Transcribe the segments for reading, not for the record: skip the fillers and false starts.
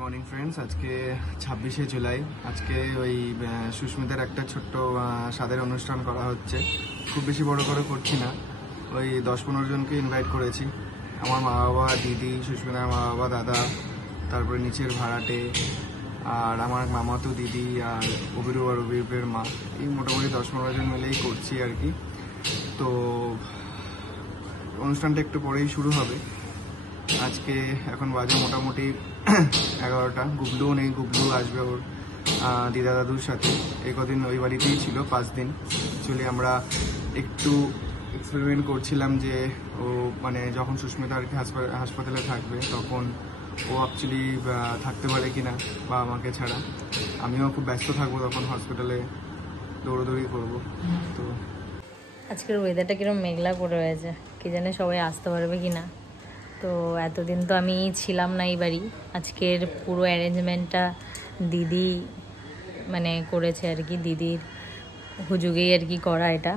Morning friends, আজকে 26শে জুলাই। আজকে ওই সুস্মিতার একটা ছোট্ট স্বাদের অনুষ্ঠান করা হচ্ছে। খুব বেশি বড় করে করছি না, ওই 10-15 জনকে ইনভাইট করেছি। আমার মা বাবা, দিদি, সুস্মিতার মা বাবা, দাদা, তারপরে নিচের ভাড়াটে, আর আমার মামাতো দিদি, আর অভিরূপ আর অভিরূপের মা। এই মোটামুটি 10-15 জন মিলেই করছি আর কি। তো অনুষ্ঠানটা একটু পরেই শুরু হবে। আজকে এখন বাজে মোটামুটি 11টা। গুবলুও নেই, গুবলু আসবে ওর দিদা দাদুর সাথে। এই কদিন ওই বাড়িতেই ছিল 5 দিন। অ্যাকচুয়ালি আমরা একটু এক্সপেরিমেন্ট করছিলাম যে ও মানে যখন সুস্মিতা আর কি হাসপাতালে থাকবে তখন ও অ্যাকচুয়ালি থাকতে পারে কিনা বা আমাকে ছাড়া। আমিও খুব ব্যস্ত থাকবো তখন, হসপিটালে দৌড়োদৌড়ি করবো। তো আজকের ওয়েদারটা কিরকম মেঘলা করে রয়েছে, কি জানে সবাই আসতে পারবে কি না। তো এতদিন তো আমি ছিলাম না এই বাড়ি। আজকের পুরো অ্যারেঞ্জমেন্টটা দিদি মানে করেছে আর কি, দিদির হুজুগেই আর কি করা এটা।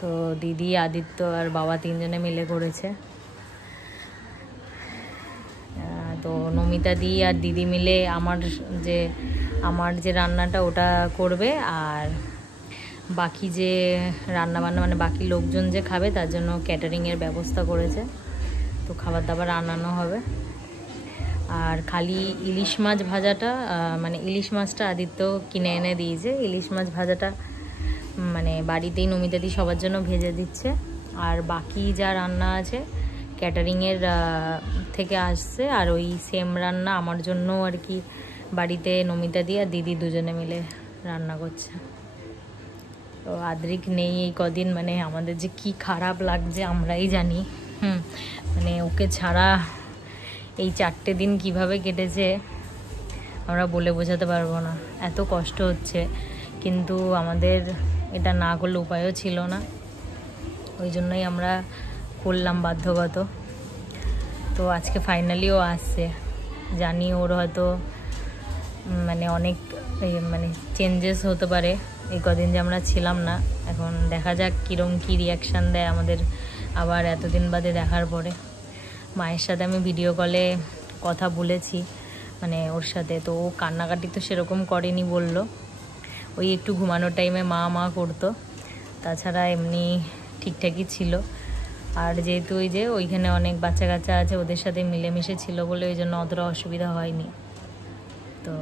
তো দিদি, আদিত্য আর বাবা 3 জনে মিলে করেছে। তো নমিতা দি আর দিদি মিলে আমার যে রান্নাটা ওটা করবে, আর বাকি যে রান্নাবান্না মানে বাকি লোকজন যে খাবে তার জন্য ক্যাটারিংয়ের ব্যবস্থা করেছে। তো খাবার দাবার আনানো হবে। আর খালি ইলিশ মাছ ভাজাটা মানে ইলিশ মাছটা আদিত্য কিনে এনে দিয়েছে। ইলিশ মাছ ভাজাটা মানে বাড়িতেই নমিতাদি সবার জন্য ভেজে দিচ্ছে। আর বাকি যা রান্না আছে ক্যাটারিংয়ের থেকে আসছে। আর ওই সেম রান্না আমার জন্য আর কি বাড়িতে নমিতাদি আর দিদি দুজনে মিলে রান্না করছে। তো আদ্রিক নেই এই কদিন, মানে আমাদের যে কি খারাপ লাগছে আমরাই জানি। মানে ওকে ছাড়া এই 4টে দিন কিভাবে কেটেছে আমরা বলে বোঝাতে পারবো না। এত কষ্ট হচ্ছে, কিন্তু আমাদের এটা না করলে উপায়ও ছিল না। ওই জন্যই আমরা করলাম বাধ্যগত। তো আজকে ফাইনালিও আসছে। জানি ওর হয়তো মানে অনেক মানে চেঞ্জেস হতে পারে এই কদিন যে আমরা ছিলাম না। এখন দেখা যাক কীরকম কী রিয়াকশান দেয় আমাদের আবার এতদিন বাদে দেখার পরে। মায়ের সাথে আমি ভিডিও কলে কথা বলেছি মানে ওর সাথে, তো ও কান্নাকাটি তো সেরকম করেনি, বলল ওই একটু ঘুমানোর টাইমে মা মা করতো, তাছাড়া এমনি ঠিকঠাকই ছিল। আর যেহেতু ওই যে ওইখানে অনেক বাচ্চা কাচ্চা আছে ওদের সাথে মিলেমিশে ছিল বলে ওই জন্য অতটা অসুবিধা হয়নি। তো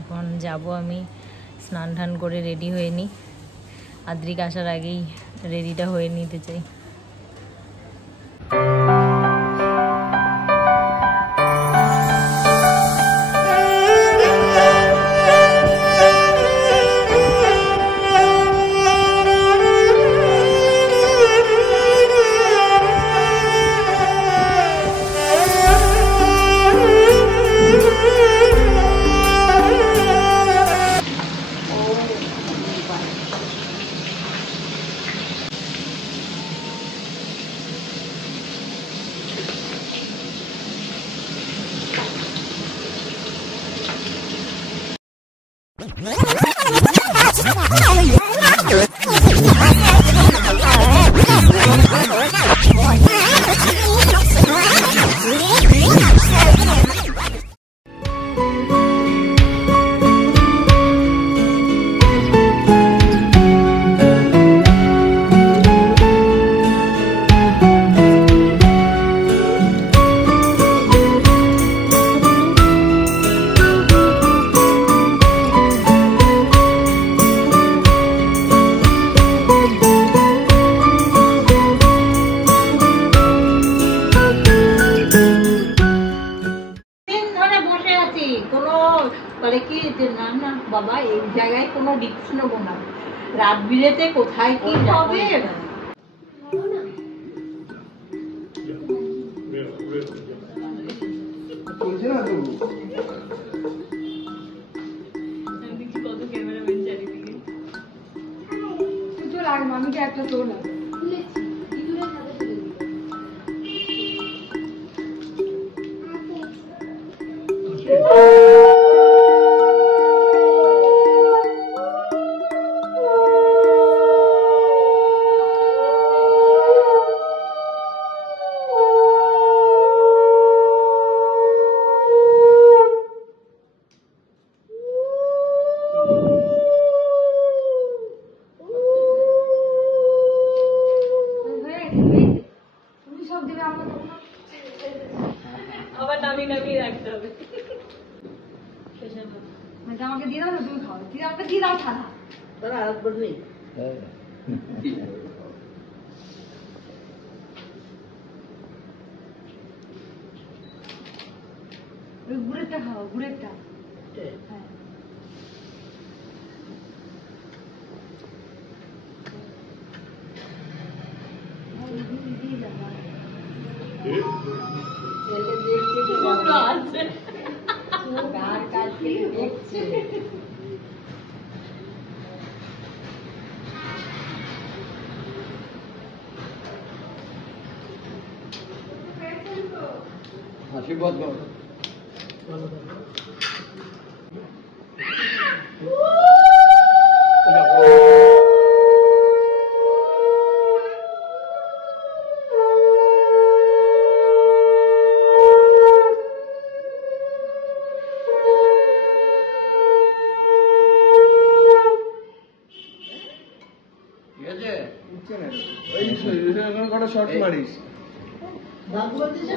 এখন যাব আমি স্নান টান করে রেডি হয়ে নিই। আদ্রিক আসার আগেই রেডিটা হয়ে নিতে চাই। বাবা এই জায়গায় কোনো রিস্ক নেবো না, রাত বিরেতে কোথায় কি হবে। মামিকে একটা তোর না নামিয়ে রাখতে হবে। মানে আমাকে দিয়ে দাও না, তুমি খাও, দিয়ে আমাকে দিয়ে দাও ছাড়া তোরা আর বলবি ওই গুড়েরটা খাও, গুড়েরটা। হ্যাঁ দিয়ে দাও। ছেলে দেখছে কি বাবা আছে কার কাজ থেকে দেখছে আশীর্বাদ করো। কটা শর্ট মারিস বাবু বলতেছ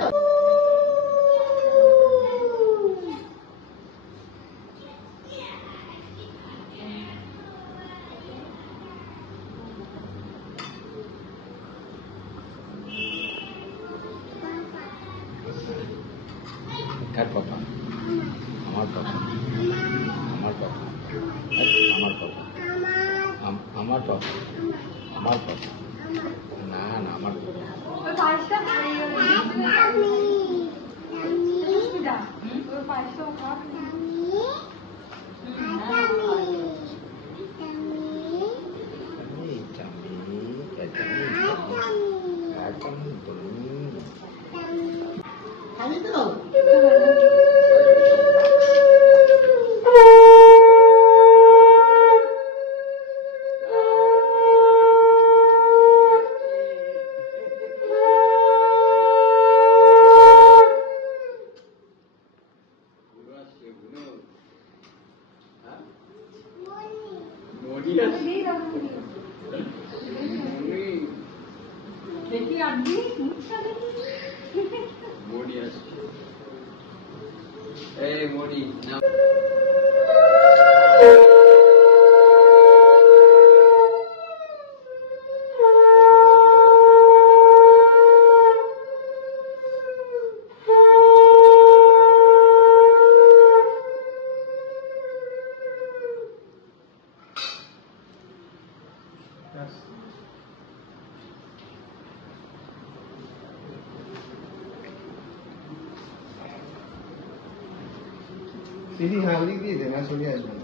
কার কথা? আমার কথা, আমার কথা, আমার কথা, আমার কথা, আমার কথা, না না আমার কথা। ওই পায়েসটা খাই সুস্মিতা, ওই পায়েসটা খাওয়া খালি তো দেখি আপনি মুখটা দেখি মনি আসছে, এই মনি না দিদি হ্যাঁ ওদিক দিয়ে দেন, আর চলে আসবেন।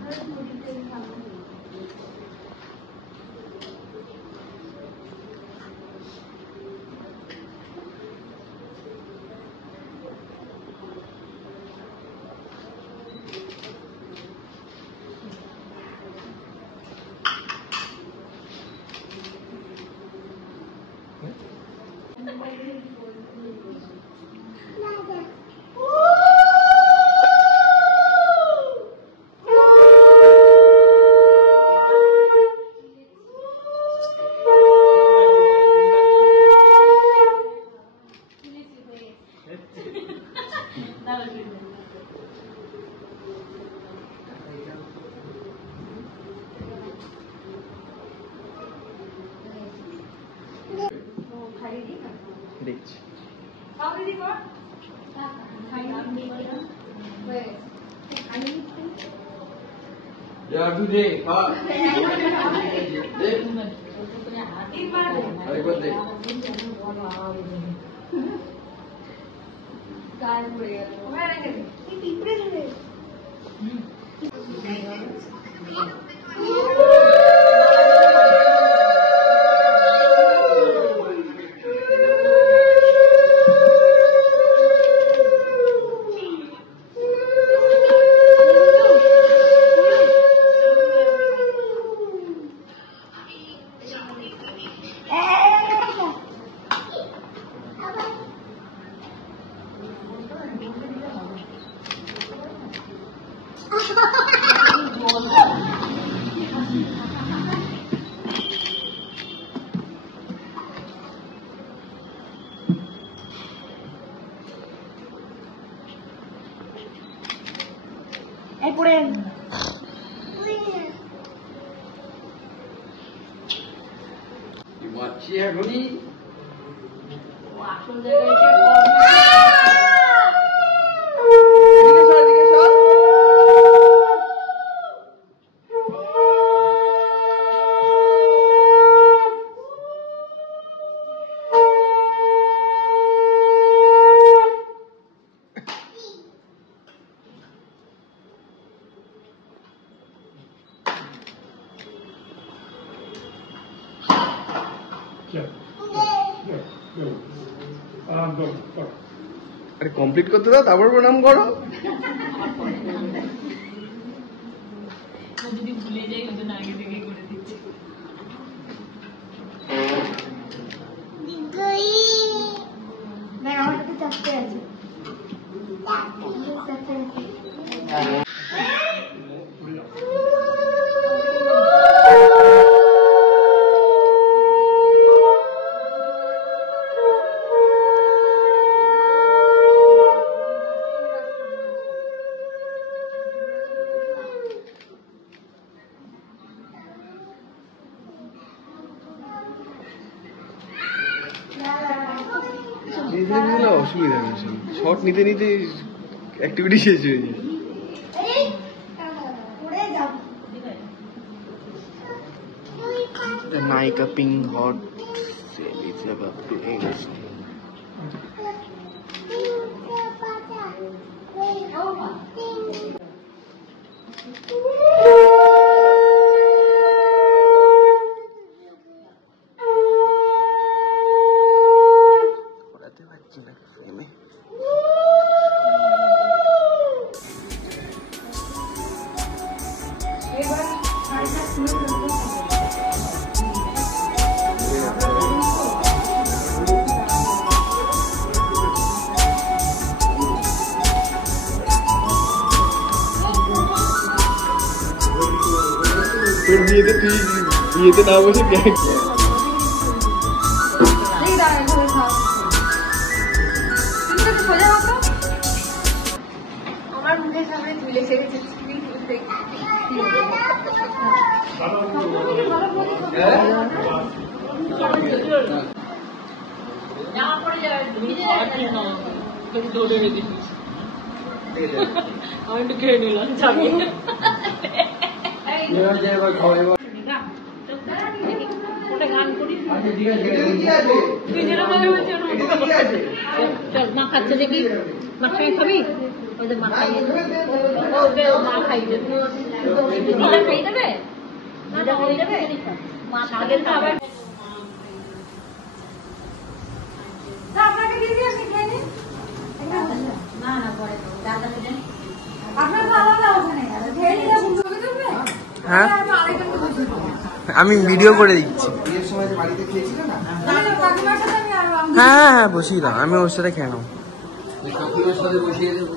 দেখছি খাও দিদি কর খাই না একটু দে খা দে আরেকবার দে গায়ে পড়ে গেল ওখানে রেখে দে এই পিঁপড়ে ধরে কি মারছি এখনই আসল জায়গায় এসে আরে কমপ্লিট করতে দাও, তারপর প্রণাম করো। যদি ভুলে যাই ওই জন্য আগে থেকে করে দিচ্ছি। আমার কাছে চারটে আছে। অসুবিধা নেই, শর্ট নিতে নিতে অ্যাক্টিভিটি শেষ হয়ে যায়। The Nika Pink Hot sale is about to end. পড়াতে পারছি না ফ্রেমে। তোর বিয়েতে তুই বিয়েতে না বসে গ্যাং আমার মুখের সামনে তুলে ছেড়েছে। জামা পড়ে যাবে ভিজে যাবে। ধরে বেঁধেছিস আমি একটু খেয়ে নিলাম যাবি ওটা গান করি তুই যেরকম বলছিস চল মা খাচ্ছে দেখি মার সঙ্গে খাবি ওদের মা খাইয়ে ওদের মা খাইয়ে দেবে খাইয়ে দেবে খাইয়ে দেবে মা সাদের খাবার আপনাকে দিয়ে দিয়ে আপনি খেয়ে নিন। না না পরে দাদা দিলেন আপনার তো আলাদা ওখানে খেয়ে নিলে ছবি তুলবে। হ্যাঁ আরেকজনকে বসিয়ে দেবো। আমি ভিডিও করে দিচ্ছি। বিয়ের সময় যে বাড়িতে খেয়েছিলে না? তাহলে কাকিমার সাথে আমি হ্যাঁ হ্যাঁ বসিয়ে দাও, আমি ওর সাথে খেয়ে নেবো। কাকিমার সাথে বসিয়ে দেবো।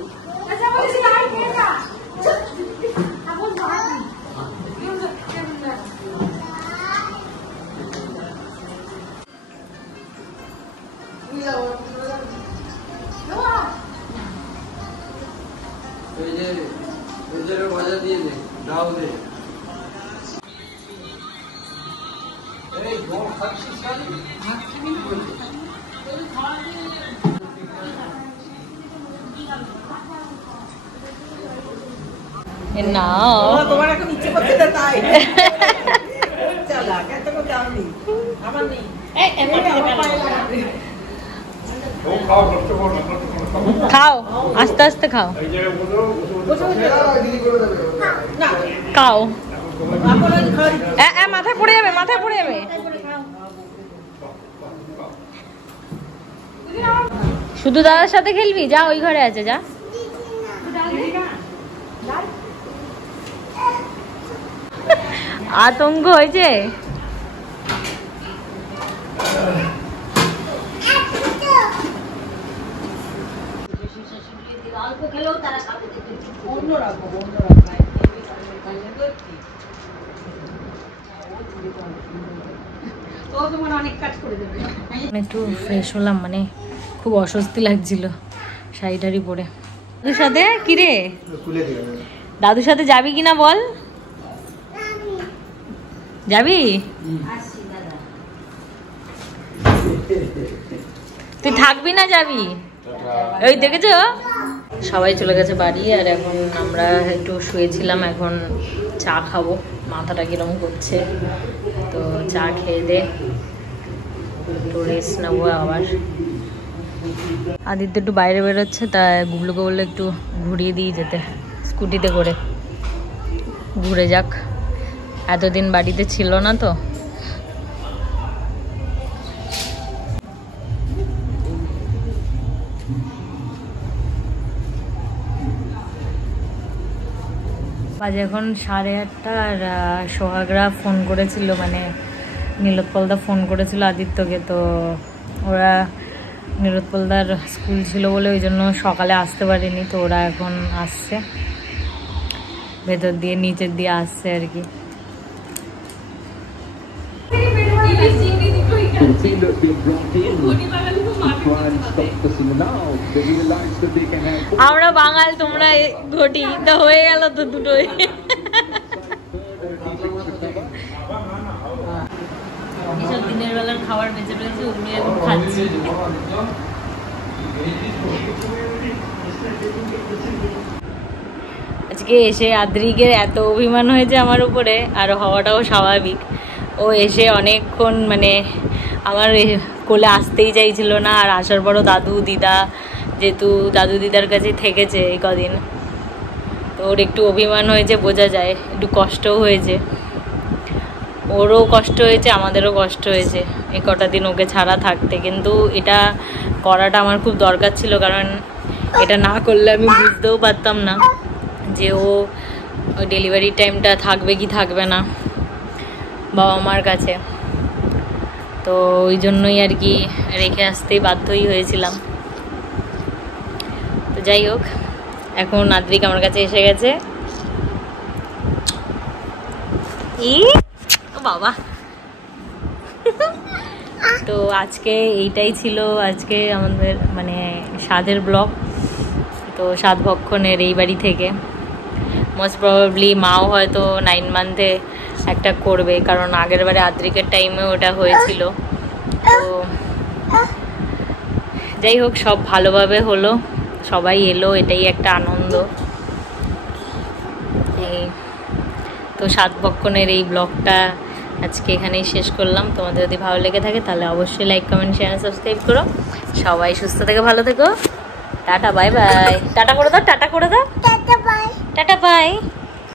আচ্ছা বলছি আর খেয়ে যা। এখন ভাত ওই যে ওদের ভাজা দিয়ে দে, ডাল দে। এই বল খাচ্ছিস খালি? না তোমার এখন ইচ্ছে করছে না তাই চালা এত করে দাওনি আমার নেই খাও আস্তে আস্তে খাও খাও মাথায় পড়ে যাবে মাথায় পড়ে যাবে শুধু দাদার সাথে খেলবি যা ওই ঘরে আছে যা আতঙ্ক হয়েছে অল্প খেলেও তারা খাবে অন্যরকম ও তোমার অনেক কাজ করে দেবে একটু ফ্রেশ হলাম মানে খুব অস্বস্তি লাগছিল শাড়ি টাড়ি পরে ওদের সাথে কিরে দাদুর সাথে যাবি কিনা বল, যাবি? তুই থাকবি না যাবি? ওই দেখেছো সবাই চলে গেছে বাড়ি, আর এখন আমরা একটু শুয়েছিলাম, এখন চা খাবো, মাথাটা কিরম করছে, তো চা খেয়ে দে একটু রেস্ট নেবো আবার। আদিত্য একটু বাইরে বেরোচ্ছে, তাই গুবলুকে বললে একটু ঘুরিয়ে দিয়ে যেতে, স্কুটিতে করে ঘুরে যাক, এতদিন বাড়িতে ছিল না তো। বাজে এখন 8:30, আর সোহাগরা ফোন করেছিল, মানে নীলোৎপলদা ফোন করেছিল আদিত্যকে, তো ওরা নীলোৎপলদার স্কুল ছিল বলে ওই জন্য সকালে আসতে পারেনি, তো ওরা এখন আসছে, ভেতর দিয়ে নিচের দিয়ে আসছে আর কি। আমরা বাঙাল, তোমরা ঘটি, তা হয়ে গেল তো দুটোই। এসব দিনের বেলার খাবার বেঁচে রয়েছে, ওগুলো এখন খাচ্ছি। আজকে এসে আদ্রিকের এত অভিমান হয়েছে আমার উপরে, আর হওয়াটাও স্বাভাবিক। ও এসে অনেকক্ষণ মানে আমার কোলে আসতেই চাইছিল না, আর আসার পরও দাদু দিদা, যেহেতু দাদু দিদার কাছে থেকেছে এই কদিন, তো ওর একটু অভিমান হয়েছে, বোঝা যায়, একটু কষ্টও হয়েছে, ওরও কষ্ট হয়েছে, আমাদেরও কষ্ট হয়েছে এই কটা দিন ওকে ছাড়া থাকতে, কিন্তু এটা করাটা আমার খুব দরকার ছিল, কারণ এটা না করলে আমি বুঝতেও পারতাম না যে ও ওই ডেলিভারি টাইমটা থাকবে কি থাকবে না বাবা মার কাছে, তো ওই জন্যই আর কি রেখে আসতেই বাধ্যই হয়েছিলাম। তো যাই হোক, এখন আদ্রিক আমার কাছে এসে গেছে। বাবা তো আজকে এইটাই ছিল আজকে আমাদের মানে স্বাদের ব্লগ, তো স্বাদ ভক্ষণের এই বাড়ি থেকে। মোস্ট প্রবাবলি মাও হয়তো 9 মান্থে একটা করবে, কারণ আগের বারে আদ্রিকের টাইমে ওটা হয়েছিল। তো যাই হোক, সব ভালোভাবে হলো, সবাই এলো, এটাই একটা আনন্দ। এই তো স্বাদ ভক্ষণের এই ব্লগটা আজকে এখানেই শেষ করলাম। তোমাদের যদি ভালো লেগে থাকে তাহলে অবশ্যই লাইক, কমেন্ট, শেয়ার, সাবস্ক্রাইব করো। সবাই সুস্থ থেকে ভালো থেকো। Tata, bye bye. টাটা করে দাও, টাটা করে দাও, টাটা বাই, টাটা বাই।